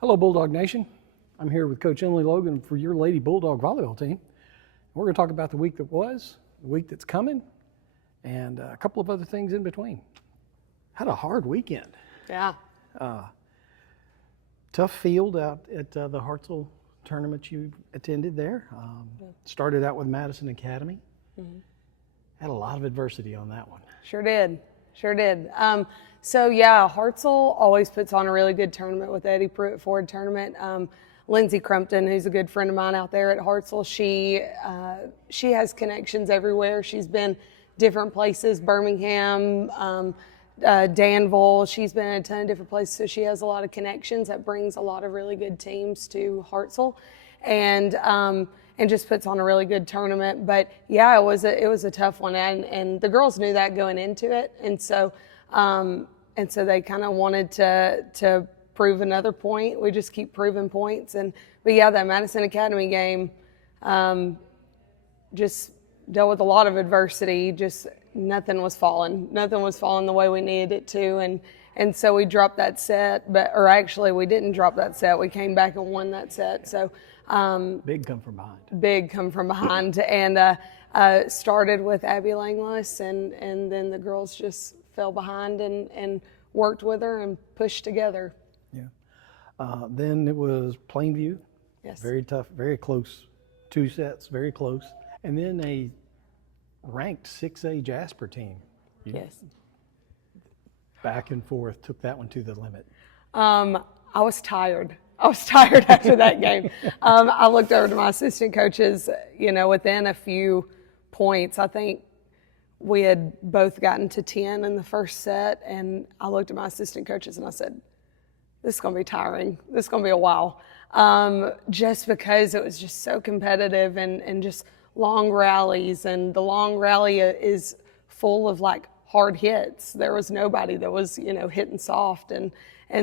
Hello, Bulldog Nation. I'm here with Coach Emily Logan for your Lady Bulldog volleyball team. We're going to talk about the week that was, the week that's coming, and a couple of other things in between. Had a hard weekend. Yeah. Tough field out at the Hartselle tournament you attended there. Started out with Madison Academy. Had a lot of adversity on that one. Sure did. So yeah, Hartselle always puts on a really good tournament with Eddie Pruitt Ford tournament. Lindsay Crumpton, who's a good friend of mine out there at Hartselle, she has connections everywhere. She's been different places, Birmingham, Danville. She's been in a ton of different places, so she has a lot of connections. That brings a lot of really good teams to Hartselle, and just puts on a really good tournament. But yeah, it was a tough one, and the girls knew that going into it, and so they kind of wanted to prove another point. We just keep proving points, but yeah, that Madison Academy game just dealt with a lot of adversity. Just nothing was falling the way we needed it to, and so we dropped that set. Or actually, we didn't drop that set. We came back and won that set. So big come from behind. And started with Abby Langlois, and then the girls just fell behind and worked with her and pushed together. Yeah. Then it was Plainview. Yes. Very tough, very close. 2 sets, very close. And then a ranked 6A Jasper team. Yes. Back and forth, took that one to the limit. I was tired after that game. I looked over to my assistant coaches, within a few points. I think we had both gotten to 10 in the first set, and I looked at my assistant coaches and I said, this is going to be tiring. This is going to be a while. Just because it was just so competitive and just long rallies, and the long rally is full of like hard hits. There was nobody that was, hitting soft. And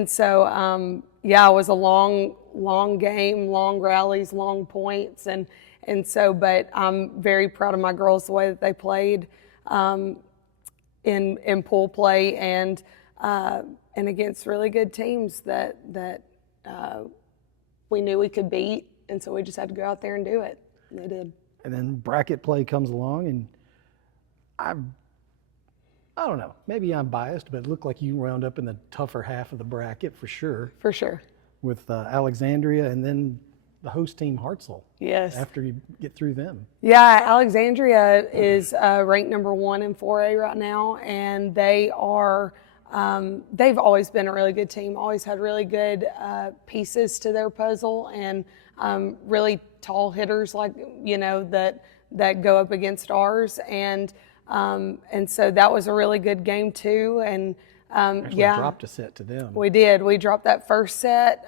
so, it was a long game, long rallies, long points. And so, but I'm very proud of my girls, the way that they played in pool play and against really good teams that we knew we could beat. And so we just had to go out there and do it. And they did. And then bracket play comes along, and I don't know, maybe I'm biased, but it looked like you wound up in the tougher half of the bracket for sure. For sure. With Alexandria and then the host team Hartselle. Yes. After you get through them. Yeah, Alexandria is ranked number 1 in 4A right now, and they are they've always been a really good team, always had really good pieces to their puzzle, and really tall hitters that go up against ours, and so that was a really good game too. And actually dropped a set to them. We did. We dropped that first set,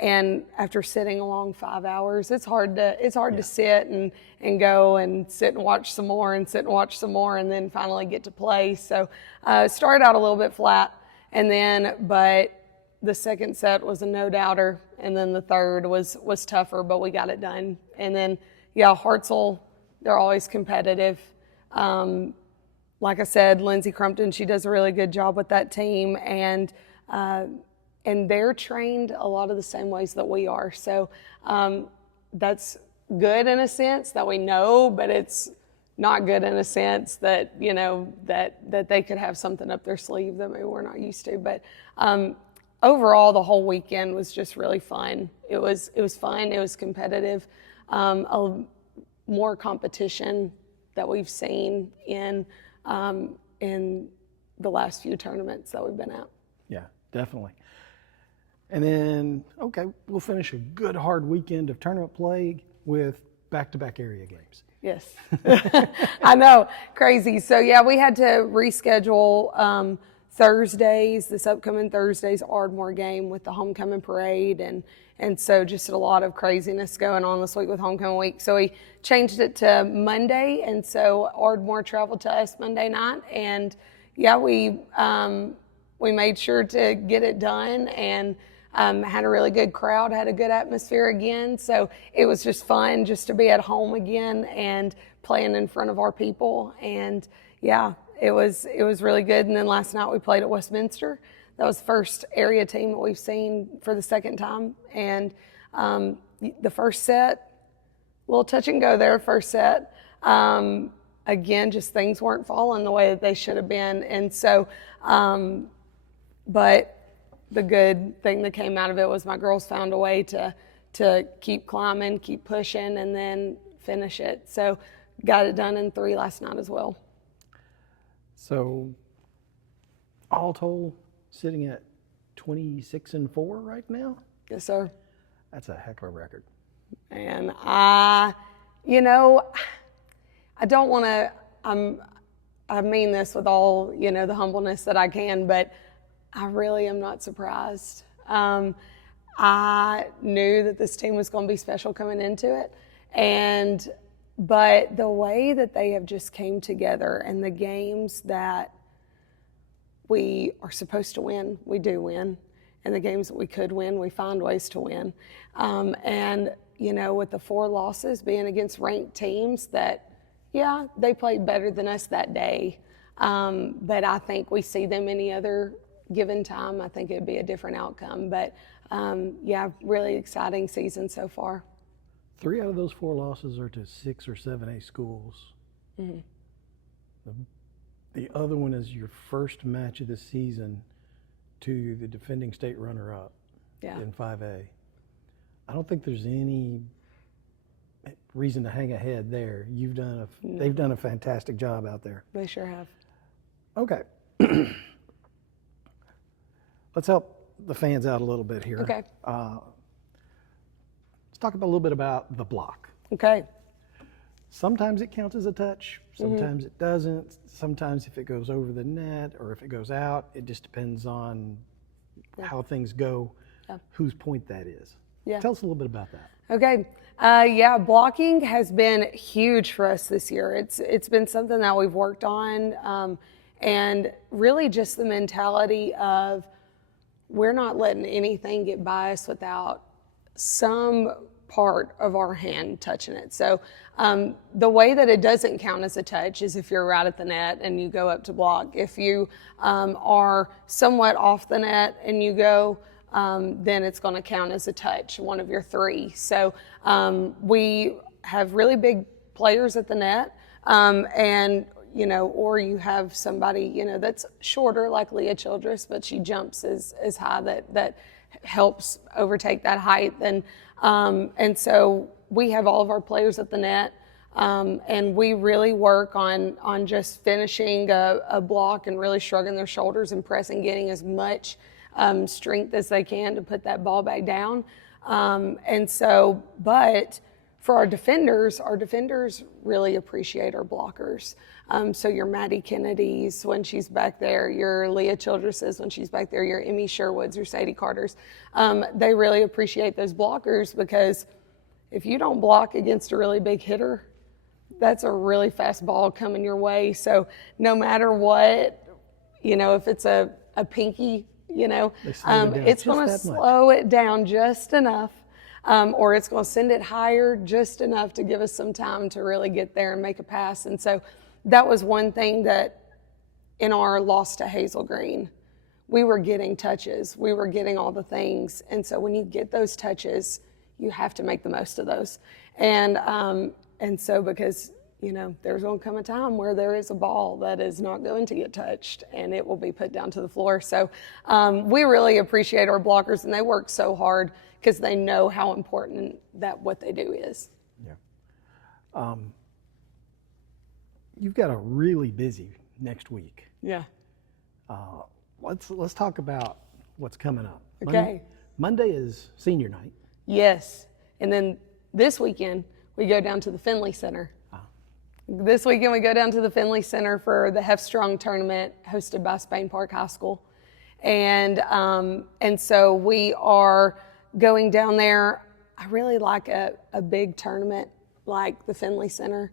and after sitting a long 5 hours, it's hard to sit and go and sit and watch some more and sit and watch some more, and then finally get to play. So started out a little bit flat, but the second set was a no-doubter, and then the third was tougher, but we got it done. And then, Hartselle, they're always competitive. Like I said, Lindsay Crumpton, she does a really good job with that team, and they're trained a lot of the same ways that we are. So that's good in a sense that we know, but it's not good in a sense that, that they could have something up their sleeve that maybe we're not used to. But overall, the whole weekend was just really fun. It was fun. It was competitive. More competition that we've seen in the last few tournaments that we've been at. Yeah, definitely. And then, we'll finish a good hard weekend of tournament play with back-to-back area games. Yes, I know, crazy. So yeah, we had to reschedule Thursdays, this upcoming Thursday's Ardmore game with the homecoming parade, and so just a lot of craziness going on this week with homecoming week. So we changed it to Monday, and so Ardmore traveled to us Monday night, and we made sure to get it done, and had a really good crowd, had a good atmosphere again. So it was just fun just to be at home again and playing in front of our people, and it was really good. And then last night we played at Westminster. that was the first area team that we've seen for the second time. And the first set, a little touch and go there, first set. Again, just things weren't falling the way that they should have been. And so, but the good thing that came out of it was my girls found a way to keep climbing, keep pushing, and then finish it. So got it done in 3 last night as well. So all told, sitting at 26-4 right now? Yes, sir. That's a heck of a record. And I don't want to, I mean this with all, the humbleness that I can, but I really am not surprised. I knew that this team was going to be special coming into it. But the way that they have just came together and the games that we are supposed to win, we do win. And the games that we could win, we find ways to win. And, with the 4 losses being against ranked teams that, yeah, they played better than us that day. But I think we see them any other given time. I think it'd be a different outcome. But, yeah, really exciting season so far. 3 out of those 4 losses are to 6 or 7A schools. Mm-hmm. The other one is your first match of the season to the defending state runner-up in 5A. I don't think there's any reason to hang a head there. They've done a fantastic job out there. They sure have. Okay. Let's help the fans out a little bit here. Okay. Let's talk a little bit about the block. Okay. Sometimes it counts as a touch, sometimes it doesn't. Sometimes if it goes over the net or if it goes out, it just depends on how things go, whose point that is. Yeah. Tell us a little bit about that. Okay. Blocking has been huge for us this year. It's been something that we've worked on, and really just the mentality of we're not letting anything get by us without some part of our hand touching it. So the way that it doesn't count as a touch is if you're right at the net and you go up to block. If you are somewhat off the net and you go, then it's going to count as a touch, one of your 3. So we have really big players at the net, and or you have somebody that's shorter like Leah Childress, but she jumps as high that helps overtake that height. And so we have all of our players at the net, and we really work on just finishing a block and really shrugging their shoulders and pressing, getting as much strength as they can to put that ball back down. But for our defenders really appreciate our blockers. So your Maddie Kennedy's when she's back there, your Leah Childress's when she's back there, your Emmy Sherwood's, your Sadie Carter's. They really appreciate those blockers, because if you don't block against a really big hitter, that's a really fast ball coming your way. So no matter what, if it's a pinky, it's going to slow it down just enough, or it's going to send it higher just enough to give us some time to really get there and make a pass. And so that was one thing that in our loss to Hazel Green, we were getting touches. We were getting all the things. And so when you get those touches, you have to make the most of those. And so because, there's going to come a time where there is a ball that is not going to get touched and it will be put down to the floor. So we really appreciate our blockers, and they work so hard because they know how important that what they do is. Yeah. You've got a really busy next week. Yeah. Let's talk about what's coming up. Okay. Monday is senior night. Yes. And then this weekend we go down to the Finley Center. This weekend we go down to the Finley Center for the Heftstrong tournament hosted by Spain Park High School. And so we are going down there. I really like a big tournament like the Finley Center,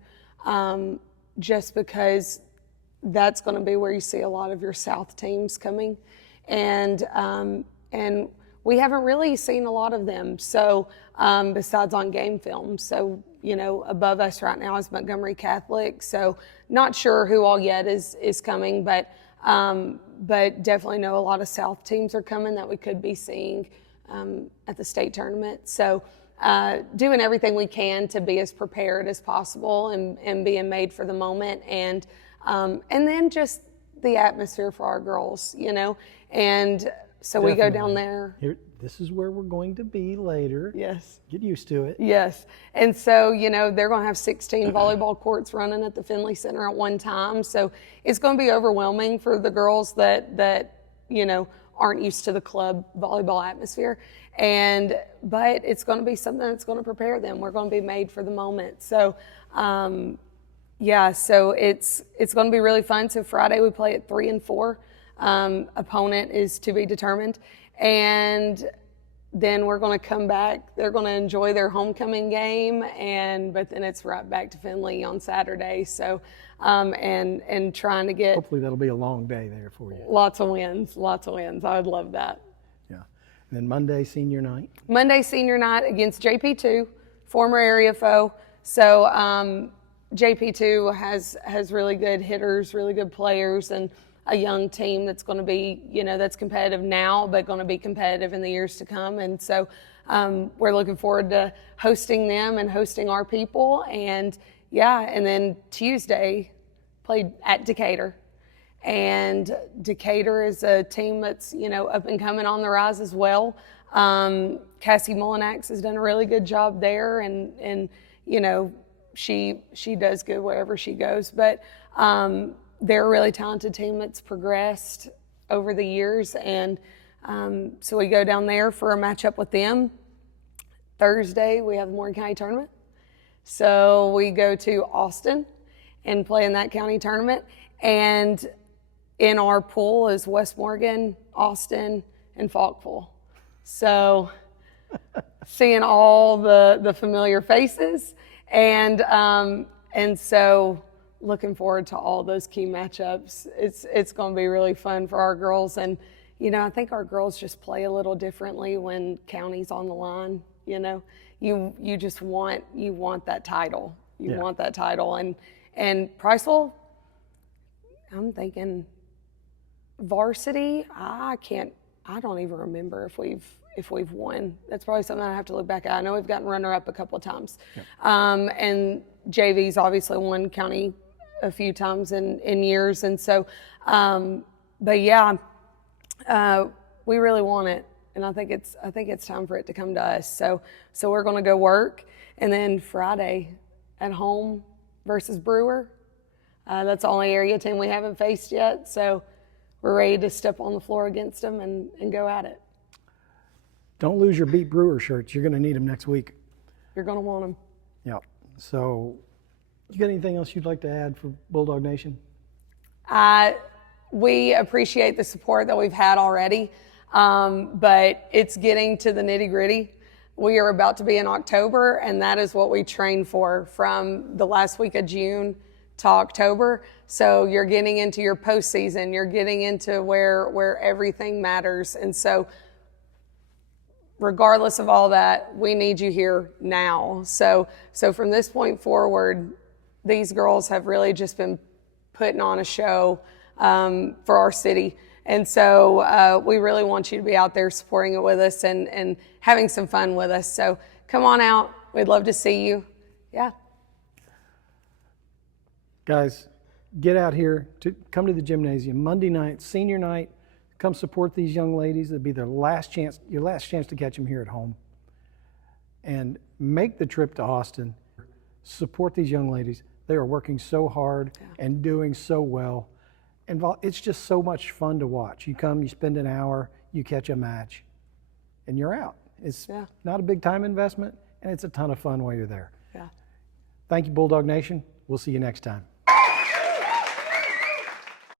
just because that's going to be where you see a lot of your South teams coming. And we haven't really seen a lot of them. So besides on game film. So, above us right now is Montgomery Catholic. So not sure who all yet is coming, but but definitely know a lot of South teams are coming that we could be seeing at the state tournament. So doing everything we can to be as prepared as possible and being made for the moment, and then just the atmosphere for our girls, and so we go down there. Here, this is where we're going to be later. Yes. Get used to it. Yes. And so, they're going to have 16 volleyball courts running at the Finley Center at one time. So it's going to be overwhelming for the girls that aren't used to the club volleyball atmosphere. But it's going to be something that's going to prepare them. We're going to be made for the moment. So, so it's going to be really fun. So Friday we play at 3 and 4. Opponent is to be determined. And then we're going to come back. They're going to enjoy their homecoming game, but then it's right back to Finley on Saturday. So, and trying to get hopefully that'll be a long day there for you. Lots of wins. I would love that. Yeah. And then Monday senior night. Monday senior night against JP2, former area foe. So JP2 has really good hitters, really good players, and a young team that's going to be, that's competitive now, but going to be competitive in the years to come. And so we're looking forward to hosting them and hosting our people. And then Tuesday played at Decatur. And Decatur is a team that's, up and coming on the rise as well. Cassie Mullinax has done a really good job there, and she does good wherever she goes. But they're a really talented team that's progressed over the years, and so we go down there for a matchup with them. Thursday, we have the Morgan County tournament. So we go to Austin and play in that county tournament. And in our pool is West Morgan, Austin, and Falkville. So seeing all the familiar faces, and so looking forward to all those key matchups. It's going to be really fun for our girls, and I think our girls just play a little differently when county's on the line. You just want that title. You want that title, and Priceville, I'm thinking varsity. I don't even remember if we've won. That's probably something I have to look back at. I know we've gotten runner-up a couple of times. Yeah. And JV's obviously won county a few times in years. And so, we really want it. And I think it's time for it to come to us. So we're going to go work. And then Friday at home versus Brewer. That's the only area team we haven't faced yet. So we're ready to step on the floor against them and go at it. Don't lose your Beat Brewer shirts. You're going to need them next week. You're going to want them. Yeah. So you got anything else you'd like to add for Bulldog Nation? We appreciate the support that we've had already, but it's getting to the nitty-gritty. We are about to be in October, and that is what we train for from the last week of June to October. So you're getting into your postseason. You're getting into where everything matters. And so regardless of all that, we need you here now. So from this point forward, these girls have really just been putting on a show for our city. And so we really want you to be out there supporting it with us and having some fun with us. So come on out. We'd love to see you. Yeah. Guys, get out here, come to the gymnasium Monday night, senior night. Come support these young ladies. It'll be your last chance to catch them here at home. And make the trip to Austin. Support these young ladies. They are working so hard and doing so well. And it's just so much fun to watch. You come, you spend an hour, you catch a match, and you're out. It's not a big time investment, and it's a ton of fun while you're there. Yeah. Thank you, Bulldog Nation. We'll see you next time.